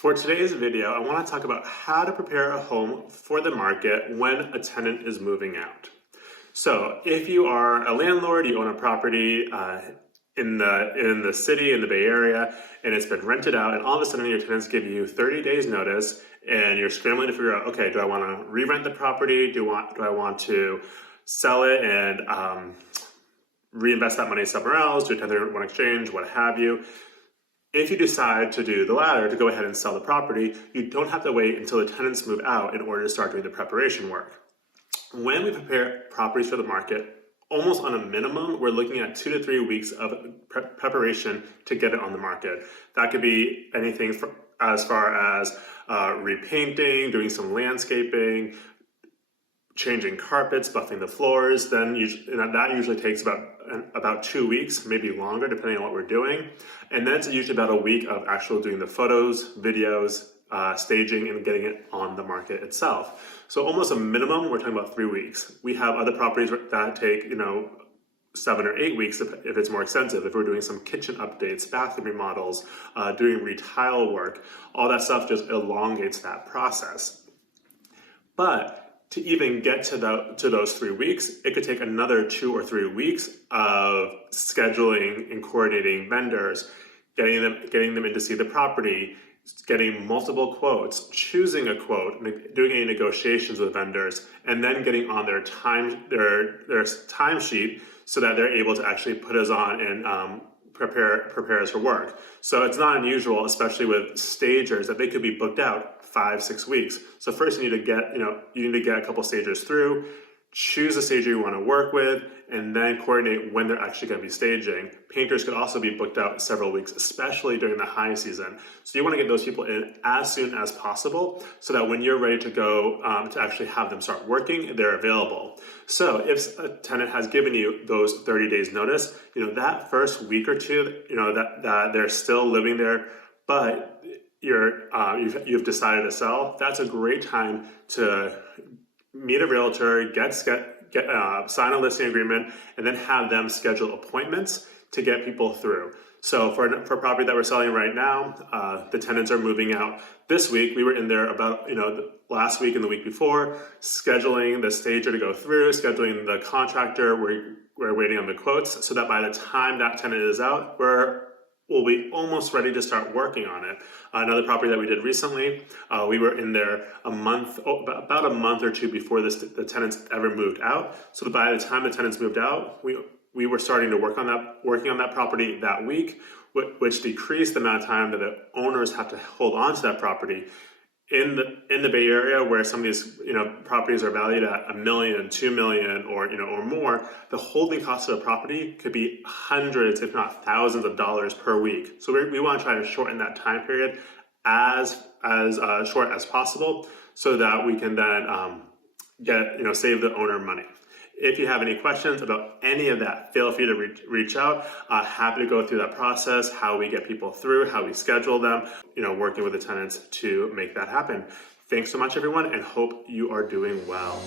For today's video, I want to talk about how to prepare a home for the market when a tenant is moving out. So if you are a landlord, you own a property in the city, in the Bay Area, and it's been rented out, and all of a sudden your tenants give you 30 days notice, and you're scrambling to figure out, okay, do I want to re-rent the property? Do I want to sell it and reinvest that money somewhere else, do a 1031 exchange, what have you? If you decide to do the latter, to go ahead and sell the property, you don't have to wait until the tenants move out in order to start doing the preparation work. When we prepare properties for the market, almost on a minimum, we're looking at 2 to 3 weeks of preparation to get it on the market. That could be anything as far as repainting, doing some landscaping, changing carpets, buffing the floors. Then that usually takes about 2 weeks, maybe longer, depending on what we're doing. And then it's usually about a week of actually doing the photos, videos, staging, and getting it on the market itself. So almost a minimum, we're talking about 3 weeks. We have other properties that take 7 or 8 weeks if it's more extensive. If we're doing some kitchen updates, bathroom remodels, doing retile work, all that stuff just elongates that process. But to even get to those 3 weeks, it could take another 2 or 3 weeks of scheduling and coordinating vendors, getting them in to see the property, getting multiple quotes, choosing a quote, doing any negotiations with vendors, and then getting on their timesheet so that they're able to actually put us on and prepare us for work. So it's not unusual, especially with stagers, that they could be booked out 5-6 weeks. So first you need to get a couple stagers through, choose a stager you want to work with, and then coordinate when they're actually going to be staging. Painters could also be booked out several weeks, especially during the high season. So you want to get those people in as soon as possible so that when you're ready to go to actually have them start working, they're available. So if a tenant has given you those 30 days notice, that first week or two, that they're still living there, but you've decided to sell, that's a great time to meet a realtor, sign a listing agreement, and then have them schedule appointments to get people through. So for property that we're selling right now, the tenants are moving out this week. We were in there about last week and the week before, scheduling the stager to go through, scheduling the contractor. We're waiting on the quotes so that by the time that tenant is out, we'll be almost ready to start working on it. Another property that we did recently, we were in there about a month or two before the tenants ever moved out. So that by the time the tenants moved out, we were starting to working on that property that week, which decreased the amount of time that the owners have to hold on to that property. In the Bay Area, where some of these properties are valued at $1 million, $2 million, or more, the holding cost of the property could be hundreds, if not thousands of dollars per week. So we want to try to shorten that time period as short as possible, so that we can then save the owner money. If you have any questions about any of that, feel free to reach out. Happy to go through that process, how we get people through, how we schedule them, working with the tenants to make that happen. Thanks so much, everyone, and hope you are doing well.